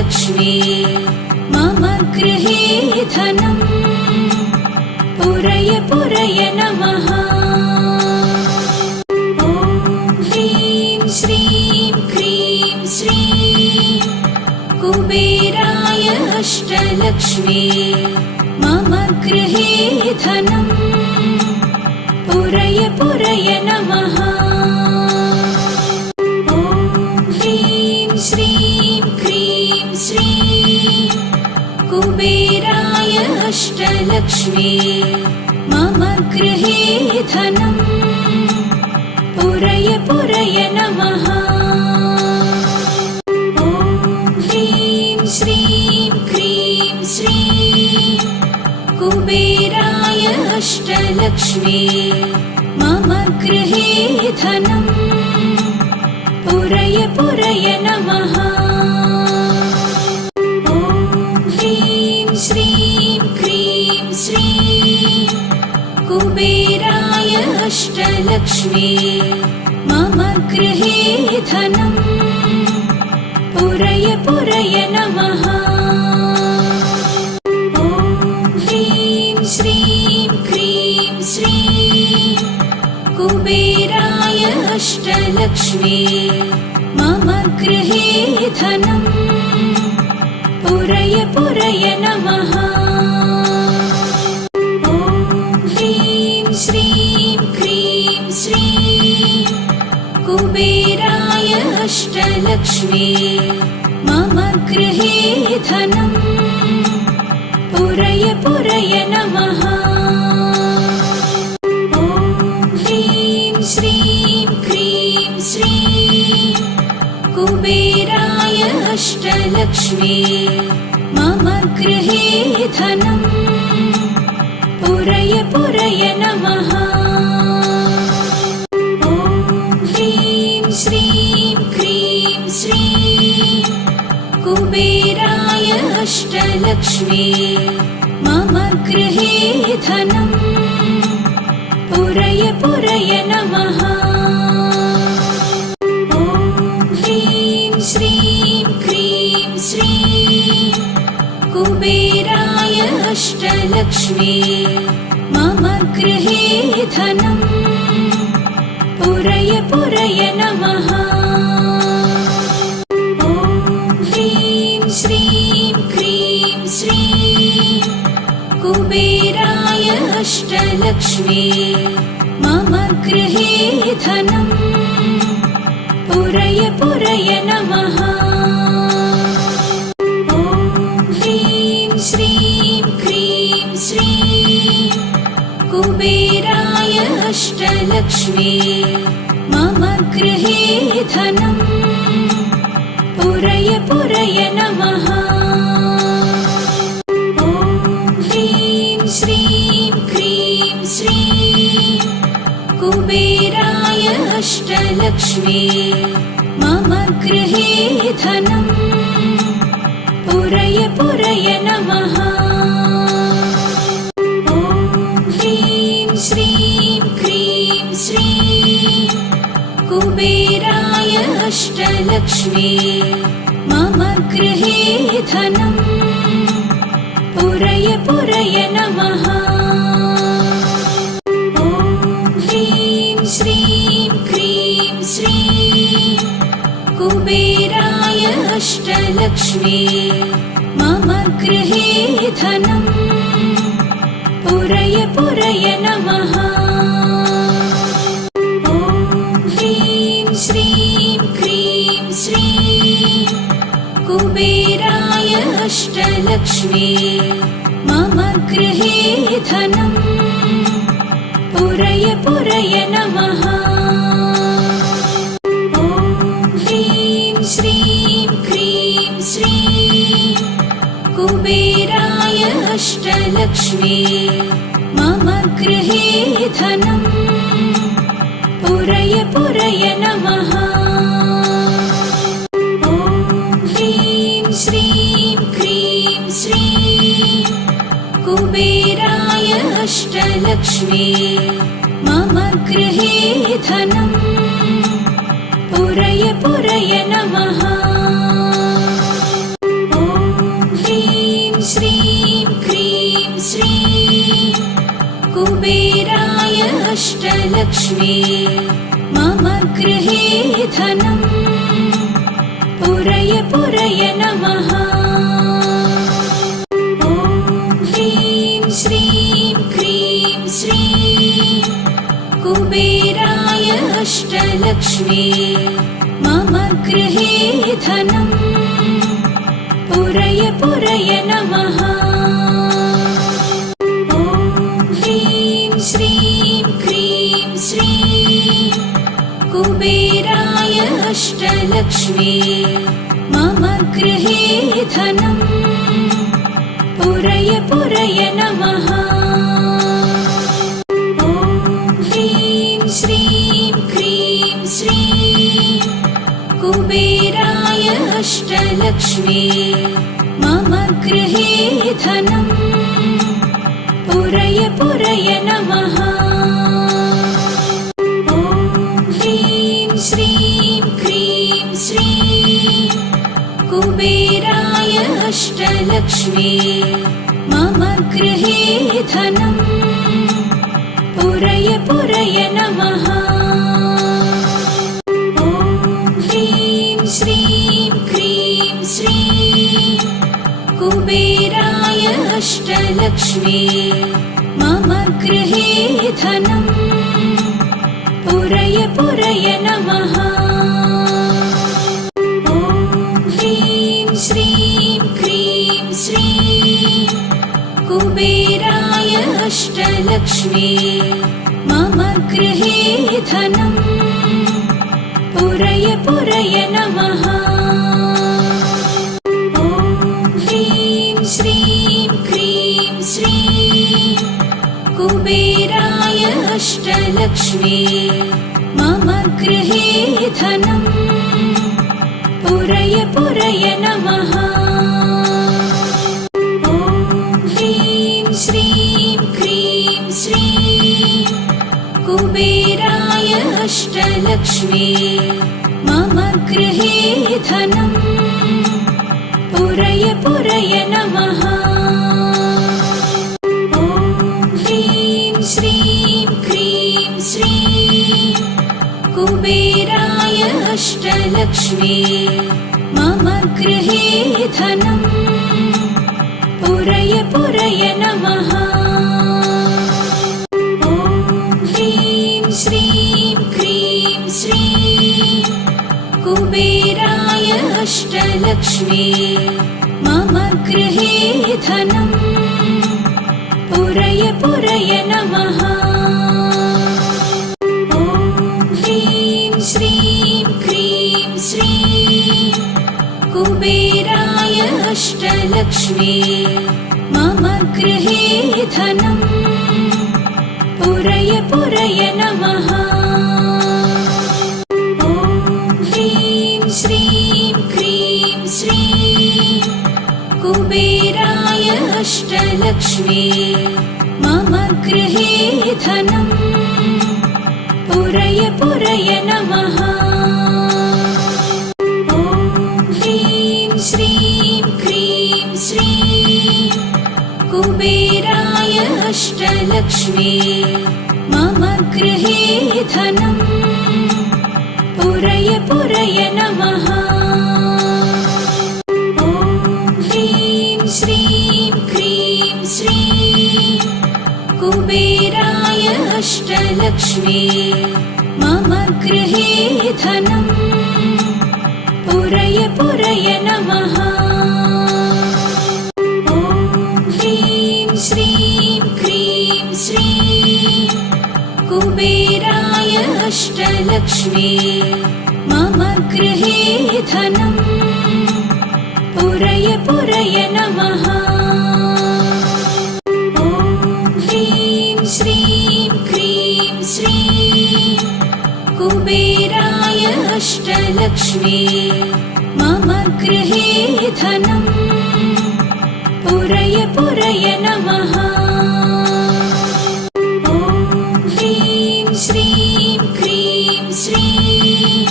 अष्टलक्ष्मी मम गृहे धनम् पुरय पुरय नमः। ॐ ह्रीं श्रीं क्रीं श्रीं कुबेराय अष्टलक्ष्मी मम गृहे धनम् पुरय पुरय नमः। ॐ ह्रीं श्रीं क्रीं श्रीं कुबेराय अष्टलक्ष्मी मम गृहे धनम् पुरय पुरय नमः। ॐ ह्रीं श्रीं क्रीं श्रीं कुबेराय अष्टलक्ष्मी मम गृहे धनम् पुरय पुरय नमः। ॐ ह्रीं श्रीं क्रीं श्रीं कुबेराय अष्टलक्ष्मी मम गृहे धनम् पुरय पुरय नमः। ॐ ह्रीं श्रीं क्रीं श्रीं कुबेराय अष्टलक्ष्मी मम गृहे धनम् पुरय पुरय नमः। ॐ ह्रीं श्रीं क्रीं श्रीं कुबेराय अष्टलक्ष्मी मम गृहे धनम् पुरय पुरय नमः। ॐ ह्रीं श्रीं क्रीं श्रीं कुबेराय अष्टलक्ष्मी मम गृहे धनम् पुरय पुरय नमः। ॐ ह्रीं श्रीं क्रीं श्रीं कुबेराय अष्टलक्ष्मी मम गृहे धनम् पुरय पुरय नमः। ॐ ह्रीं श्रीं क्रीं श्रीं कुबेराय अष्टलक्ष्मी मम गृहे धनम् पुरय पुरय नमः। ॐ ह्रीं श्रीं क्रीं श्रीं कुबेराय अष्टलक्ष्मी मम गृहे धनम् पुरय पुरय नमः। ॐ ह्रीं श्रीं क्रीं श्रीं कुबेराय अष्टलक्ष्मी मम गृहे धनम् पुरय पुरय नमः। ॐ ह्रीं श्रीं क्रीं श्रीं कुबेराय अष्टलक्ष्मी मम गृहे धनम् पुरय पुरय नमः। ॐ ह्रीं श्रीं क्रीं श्रीं कुबेराय अष्टलक्ष्मी मम गृहे धनम् पुरय पुरय नमः। ॐ ह्रीं श्रीं क्रीं श्रीं कुबेराय अष्टलक्ष्मी मम गृहे धनम् पुरय पुरय नमः। ॐ ह्रीं श्रीं क्रीं श्रीं कुबेराय अष्टलक्ष्मी मम गृहे धनम् पुरय पुरय नमः। ॐ ह्रीं श्रीं क्रीं श्रीं कुबेराय अष्टलक्ष्मी मम गृहे धनम् पुरय पुरय नमः। ॐ ह्रीं श्रीं क्रीं श्रीं कुबेराय अष्टलक्ष्मी मम गृहे धनम् पुरय पुरय नमः। ॐ अष्टलक्ष्मी मम गृहे धनम् पुरय पुरय नमः। ॐ ह्रीं श्रीं क्रीं श्रीं कुबेराय अष्टलक्ष्मी मम गृहे धनम् पुरय पुरय नमः। ॐ ह्रीं श्रीं क्रीं श्रीं कुबेराय अष्टलक्ष्मी मम गृहे धनम् पुरय पुरय नमः। ॐ ह्रीं श्रीं क्रीं श्रीं कुबेराय अष्टलक्ष्मी मम गृहे धनम् पुरय पुरय नमः। ॐ ह्रीं श्रीं क्रीं श्रीं कुबेराय अष्टलक्ष्मी मम गृहे धनम् पुरय पुरय नमः। ॐ ह्रीं श्रीं क्रीं श्रीं कुबेराय अष्टलक्ष्मी मम गृहे धनम् पुरय पुरय नमः। ॐ ह्रीं श्रीं क्रीं श्रीं कुबेराय अष्टलक्ष्मी मम गृहे धनम् पुरय पुरय नमः। ॐ ह्रीं श्रीं क्रीं श्रीं कुबेराय अष्टलक्ष्मी मम गृहे धनम् पुरय पुरय नमः। ॐ ह्रीं श्रीं क्रीं श्रीं कुबेराय अष्टलक्ष्मी मम गृहे धनम् पुरय पुरय नमः। ॐ ह्रीं श्रीं क्रीं श्रीं कुबेराय अष्टलक्ष्मी मम गृहे धनम् पुरय पुरय नमः। ॐ ह्रीं श्रीं क्रीं श्रीं कुबेराय अष्टलक्ष्मी मम गृहे धनम् पुरय पुरय नमः। ॐ ह्रीं श्रीं क्रीं श्रीं कुबेराय अष्टलक्ष्मी मम गृहे धनम् पुरय पुरय नमः। ॐ ह्रीं श्रीं क्रीं श्रीं कुबेराय अष्टलक्ष्मी मम गृहे धनम् पुरय पुरय नमः। ॐ ह्रीं श्रीं क्रीं श्रीं कुबेराय अष्टलक्ष्मी मम गृहे धनम् पुरय पुरय नमः। ॐ ह्रीं श्रीं क्रीं श्रीं कुबेराय अष्टलक्ष्मी मम गृहे धनम् पुरय पुरय नमः। ॐ ह्रीं श्रीं क्रीं श्रीं कुबेराय अष्टलक्ष्मी मम गृहे धनम् पुरय पुरय नमः। ॐ ह्रीं श्रीं क्रीं श्रीं कुबेराय अष्टलक्ष्मी मम गृहे धनम् पुरय पुरय नमः। ॐ ह्रीं श्रीं क्रीं श्रीं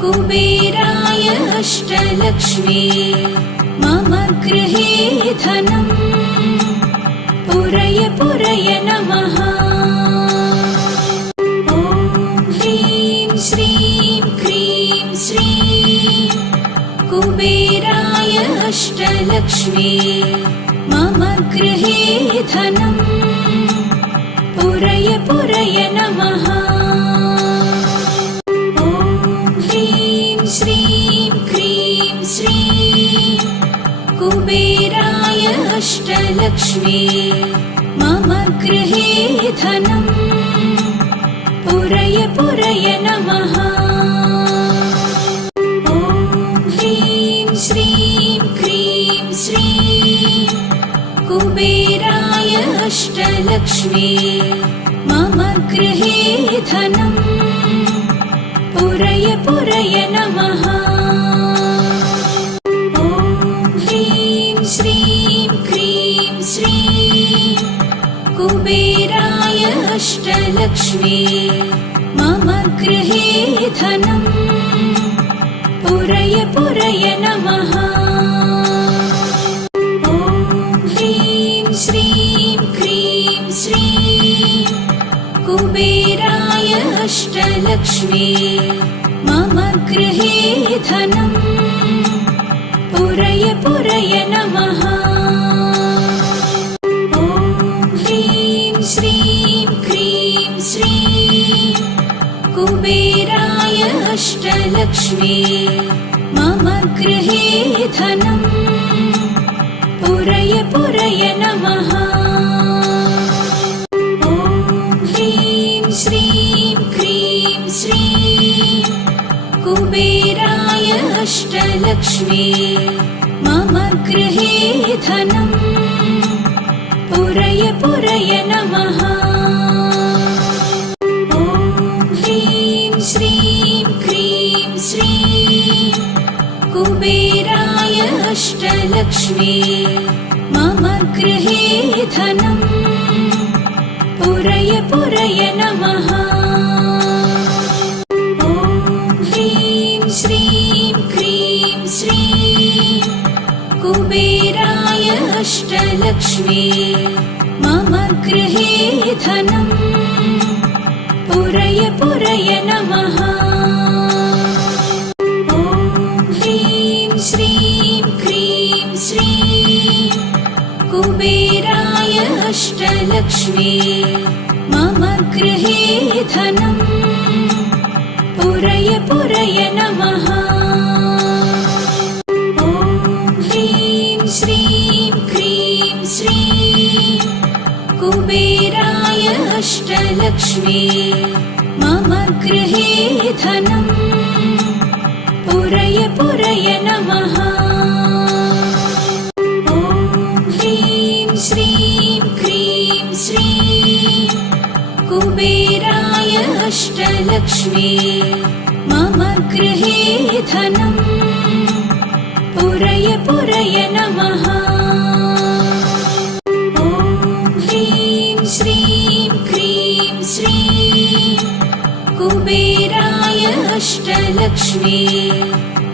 कुबेराय अष्टलक्ष्मी मम गृहे धनम् पुरय पुरय नमः। अष्टलक्ष्मी मम गृहे धनं पुरय पुरय नमः। ॐ ह्रीं श्रीं क्रीं श्रीं कुबेराय अष्टलक्ष्मी मम गृहे धनं पुरय पुरय नमः। ॐ ह्रीं श्रीं क्रीं श्रीं कुबेराय अष्टलक्ष्मी मम गृहे धनं पुरय पुरय नमः। ॐ ह्रीं श्रीं क्रीं श्रीं कुबेराय अष्टलक्ष्मी मम गृहे धनं पुरय पुरय नमः। ॐ ह्रीं श्रीं क्रीं श्रीं कुबेराय अष्टलक्ष्मी मम गृहे धनं पुरय पुरय नमः। ॐ ह्रीं श्रीं क्रीं श्रीं कुबेराय अष्टलक्ष्मी मम गृहे धनं पुरय पुरय नमः। ॐ ह्रीं श्रीं क्रीं श्रीं कुबेराय अष्टलक्ष्मी मम गृहे धनं पुरय पुरय नमः। ॐ ह्रीं श्रीं क्रीं श्रीं कुबेराय अष्टलक्ष्मी मम गृहे धनं पुरय पुरय नमः। ॐ ह्रीं श्रीं क्रीं श्रीं कुबेराय अष्टलक्ष्मी मम गृहे धनं पुरय पुरय नमः। ॐ ह्रीं श्रीं क्रीं श्रीं कुबेराय अष्टलक्ष्मी मम गृहे धनं पुरय पुरय नमः। ॐ ह्रीं श्रीं क्रीं श्रीं कुबेराय अष्टलक्ष्मी मम गृहे धनं पुरय पुरय नमः। ॐ ह्रीं श्रीं क्रीं श्रीं कुबेराय अष्टलक्ष्मी मम गृहे धनं पुरय पुरय नमः। ॐ ह्रीं श्रीं क्रीं श्रीं कुबेराय अष्टलक्ष्मी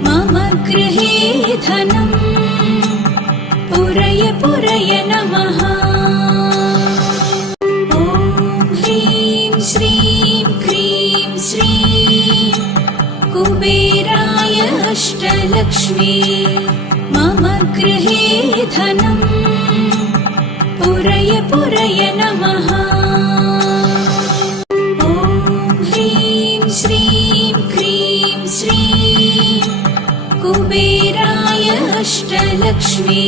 मम गृहे धनं पुरय पुरय नमः। ॐ ह्रीं श्रीं क्रीं श्रीं कुबेराय अष्टलक्ष्मी मम गृहे धनं पुरय पुरय नमः। ॐ ह्रीं श्रीं क्रीं श्रीं कुबेराय अष्टलक्ष्मी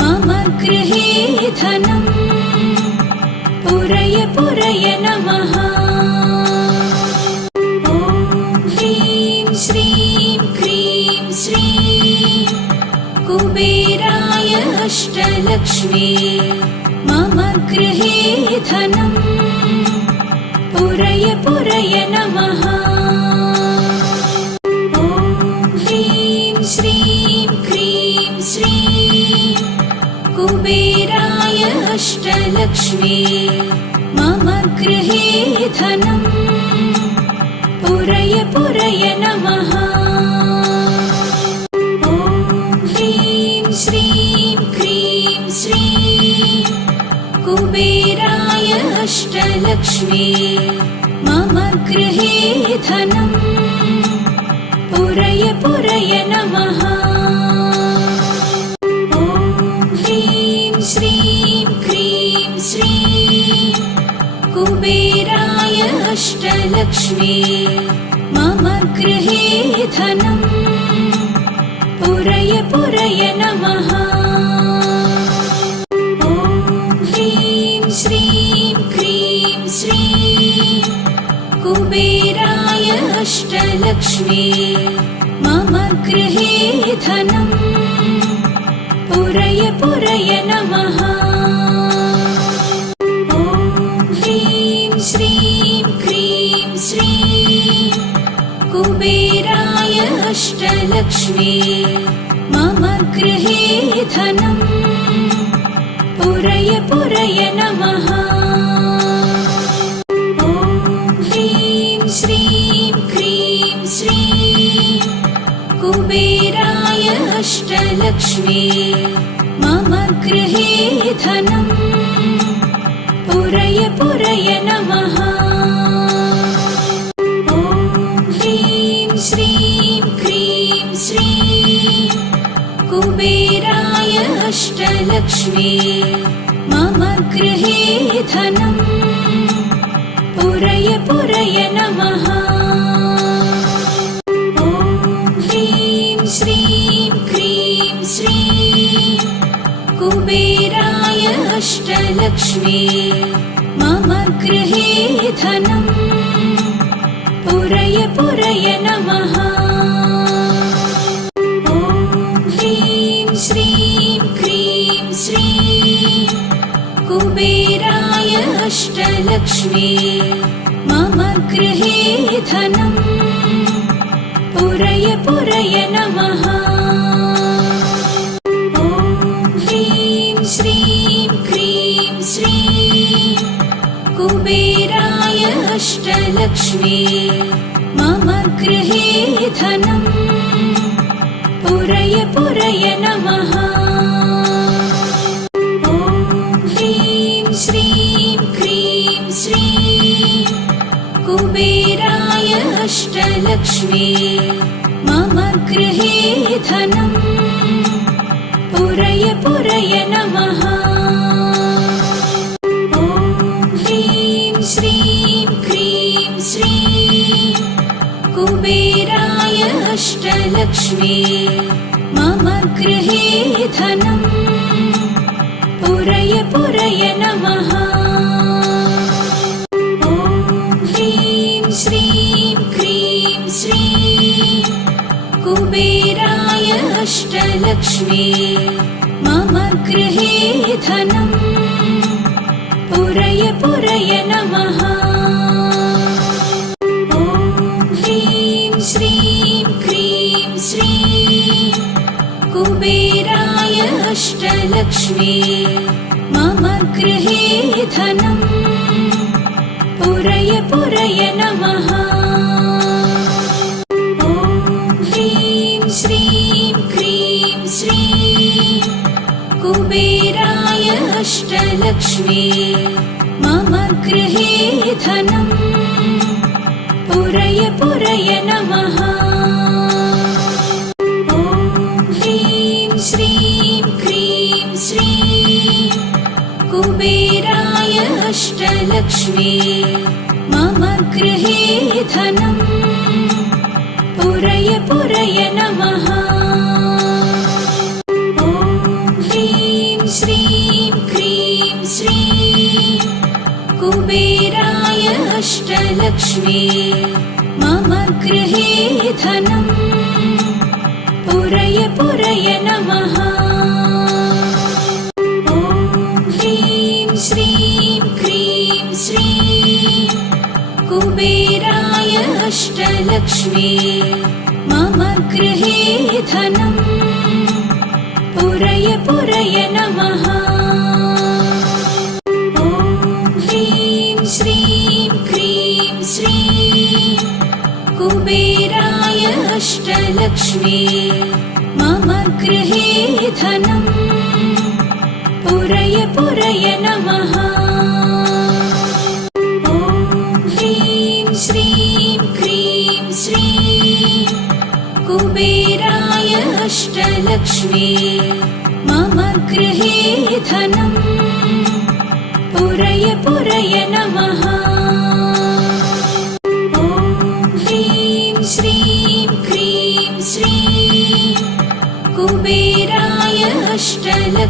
मम गृहे धनं पुरय पुरय नमः। ॐ ह्रीं श्रीं क्रीं श्रीं कुबेराय अष्टलक्ष्मी मम गृहे धनं पुरय पुरय नमः। ॐ ह्रीं श्रीं क्रीं श्रीं कुबेराय अष्टलक्ष्मी मम गृहे धनं पुरय पुरय नमः। ॐ ह्रीं श्रीं क्रीं श्रीं कुबेराय अष्टलक्ष्मी मम गृहे धनं पुरय पुरय नमः। ॐ अष्टलक्ष्मी मम गृहे धनम् पुरय पुरय नमः। ॐ ह्रीं श्रीं क्रीं श्रीं कुबेराय अष्टलक्ष्मी मम गृहे धनम् पुरय पुरय नमः। ॐ ह्रीं श्रीं क्रीं श्रीं कुबेराय अष्टलक्ष्मी मम गृहे धनम् पुरय पुरय नमः। ॐ ह्रीं श्रीं क्रीं श्रीं कुबेराय अष्टलक्ष्मी मम गृहे धनम् पुरय पुरय नमः। ॐ ह्रीं श्रीं क्रीं श्रीं कुबेराय अष्टलक्ष्मी मम गृहे धनम् पुरय पुरय नमः। ॐ ह्रीं श्रीं क्रीं श्रीं कुबेराय अष्टलक्ष्मी मम गृहे धनम् पुरय पुरय नमः। ॐ ह्रीं श्रीं क्रीं श्रीं कुबेराय अष्टलक्ष्मी मम गृहे धनम् पुरय पुरय नमः। ॐ ह्रीं श्रीं क्रीं श्रीं कुबेराय अष्टलक्ष्मी मम गृहे धनम् पुरय पुरय नमः। ॐ ह्रीं श्रीं क्रीं श्रीं कुबेराय अष्टलक्ष्मी मम गृहे धनम् पुरय पुरय नमः। ॐ ह्रीं श्रीं क्रीं श्रीं कुबेराय अष्टलक्ष्मी मम गृहे धनम् पुरय पुरय नमः। ॐ ह्रीं श्रीं क्रीं श्रीं कुबेराय अष्टलक्ष्मी मम गृहे धनम् पुरय पुरय नमः। ॐ ह्रीं श्रीं क्रीं श्रीं कुबेराय अष्टलक्ष्मी मम गृहे धनम् पुरय पुरय नमः। ॐ ह्रीं श्रीं क्रीं श्रीं कुबेराय अष्टलक्ष्मी मम गृहे धनम् पुरय पुरय नमः। ॐ ह्रीं श्रीं क्रीं श्रीं कुबेराय अष्टलक्ष्मी मम गृहे धनम् पुरय पुरय नमः। ॐ ह्रीं श्रीं क्रीं श्रीं कुबेराय अष्टलक्ष्मी मम गृहे धनम् पुरय पुरय नमः। ॐ ह्रीं श्रीं क्रीं श्रीं कुबेराय अष्टलक्ष्मी मम गृहे धनम् पुरय पुरय नमः। ॐ ह्रीं श्रीं क्रीं श्रीं कुबेराय अष्टलक्ष्मी मम गृहे धनम् पुरय पुरय नमः। ॐ ह्रीं श्रीं क्रीं श्रीं कुबेराय अष्टलक्ष्मी मम गृहे धनम् पुरय पुरय नमः।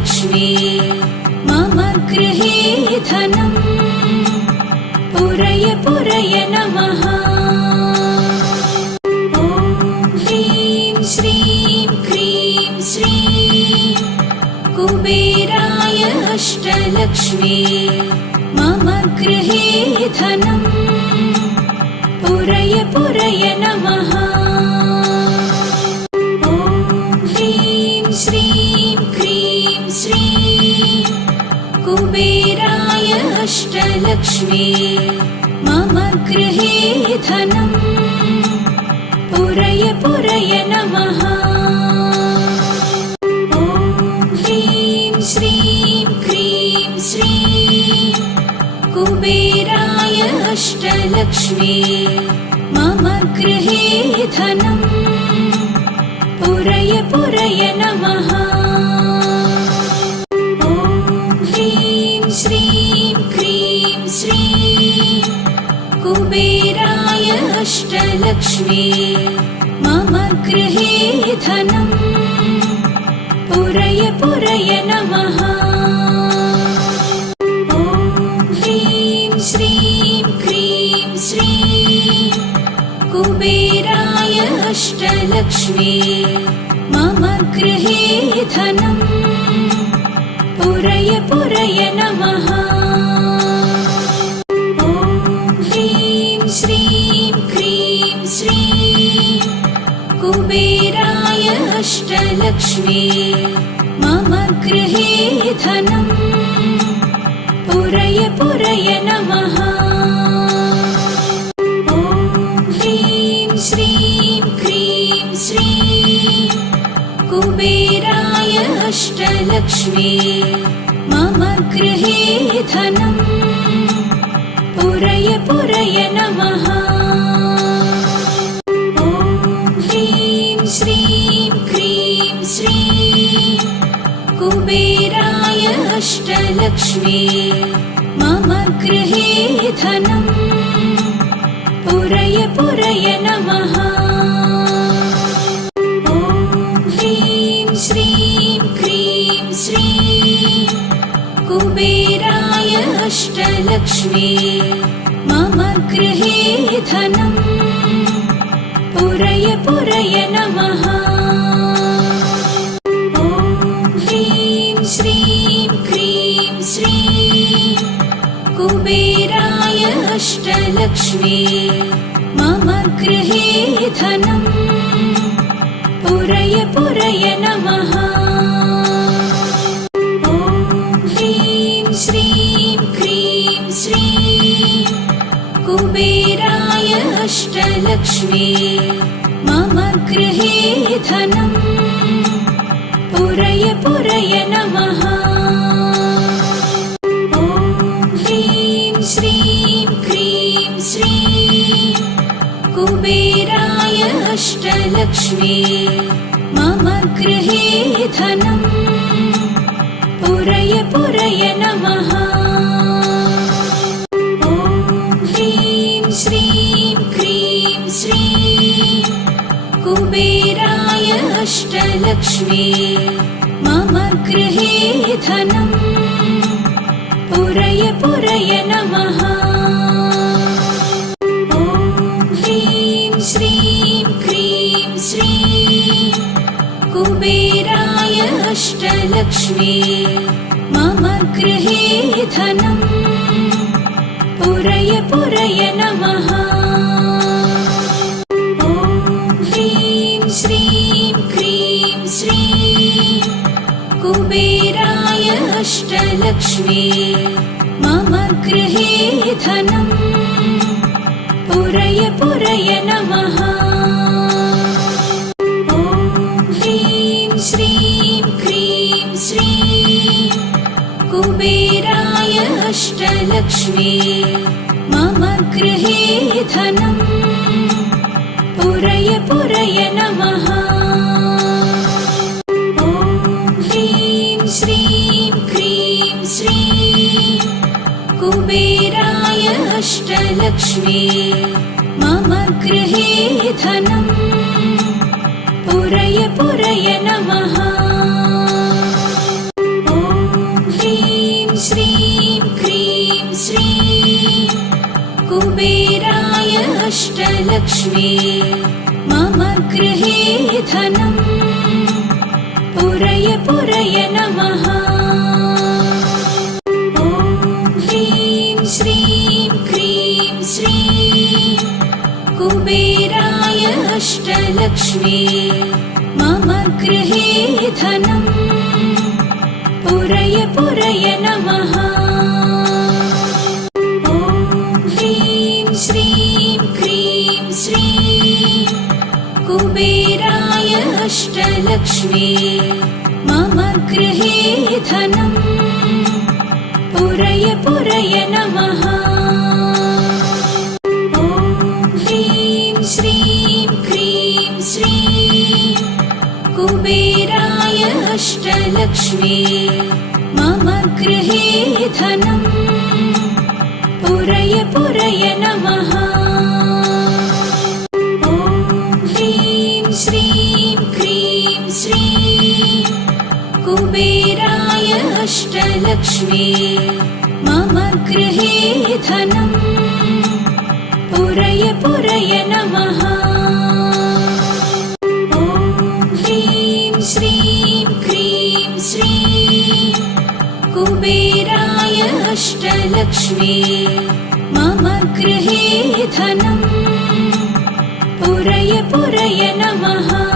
अष्टलक्ष्मी मम गृहे धनम् पुरय पुरय नमः। ॐ ह्रीं श्रीं क्रीं श्रीं कुबेराय अष्टलक्ष्मी मम गृहे धनम् पुरय पुरय नमः। ॐ ह्रीं श्रीं क्रीं श्रीं कुबेराय अष्टलक्ष्मी मम गृहे धनम् पुरय पुरय नमः। ॐ ह्रीं श्रीं क्रीं श्रीं कुबेराय अष्टलक्ष्मी मम गृहे धनम् पुरय पुरय नमः। ॐ ह्रीं श्रीं क्रीं श्रीं कुबेराय अष्टलक्ष्मी मम गृहे धनम् पुरय पुरय नमः। ॐ ह्रीं श्रीं क्रीं श्रीं कुबेराय अष्टलक्ष्मी मम गृहे धनम् पुरय पुरय नमः। ॐ ह्रीं श्रीं क्रीं श्रीं कुबेराय अष्टलक्ष्मी मम गृहे धनम् पुरय पुरय नमः। ॐ ह्रीं श्रीं क्रीं श्रीं कुबेराय अष्टलक्ष्मी मम गृहे धनम् पुरय पुरय नमः। ॐ ह्रीं श्रीं क्रीं श्रीं कुबेराय अष्टलक्ष्मी मम गृहे धनम् पुरय पुरय नमः। ॐ ह्रीं श्रीं क्रीं श्रीं कुबेराय अष्टलक्ष्मी मम गृहे धनम् पुरय पुरय नमः। ॐ ह्रीं श्रीं क्रीं श्रीं कुबेराय अष्टलक्ष्मी मम गृहे धनम् पुरय पुरय नमः। ॐ ह्रीं श्रीं क्रीं श्रीं कुबेराय अष्टलक्ष्मी मम गृहे धनम् पुरय पुरय नमः। ॐ ह्रीं श्रीं क्रीं श्रीं कुबेराय अष्टलक्ष्मी मम गृहे धनम् पुरय पुरय नमः। ॐ ह्रीं श्रीं क्रीं श्रीं कुबेराय अष्टलक्ष्मी मम गृहे धनम् पुरय पुरय नमः। ॐ ह्रीं श्रीं क्रीं श्रीं कुबेराय अष्टलक्ष्मी मम गृहे धनम् पुरय पुरय नमः। ॐ ह्रीं श्रीं क्रीं श्रीं कुबेराय अष्टलक्ष्मी मम गृहे धनम् पुरय पुरय नमः। ॐ ह्रीं श्रीं क्रीं श्रीं कुबेराय अष्टलक्ष्मी मम गृहे धनम् पुरय पुरय नमः। ॐ ह्रीं श्रीं क्रीं श्रीं कुबेराय अष्टलक्ष्मी मम गृहे धनम् पुरय पुरय नमः। ॐ अष्टलक्ष्मी मम गृहे धनम् पुरय पुरय नमः। ॐ ह्रीं श्रीं क्रीं श्रीं कुबेराय अष्टलक्ष्मी मम गृहे धनम् पुरय पुरय नमः। ॐ ह्रीं श्रीं क्रीं श्रीं कुबेराय अष्टलक्ष्मी मम गृहे धनम् पुरय पुरय नमः। ॐ ह्रीं श्रीं क्रीं श्रीं कुबेराय अष्टलक्ष्मी मम गृहे धनम् पुरय पुरय नमः। ॐ ह्रीं श्रीं क्रीं श्रीं कुबेराय अष्टलक्ष्मी मम गृहे धनम् पुरय पुरय नमः। ॐ ह्रीं श्रीं क्रीं श्रीं कुबेराय अष्टलक्ष्मी मम गृहे धनम् पुरय पुरय नमः।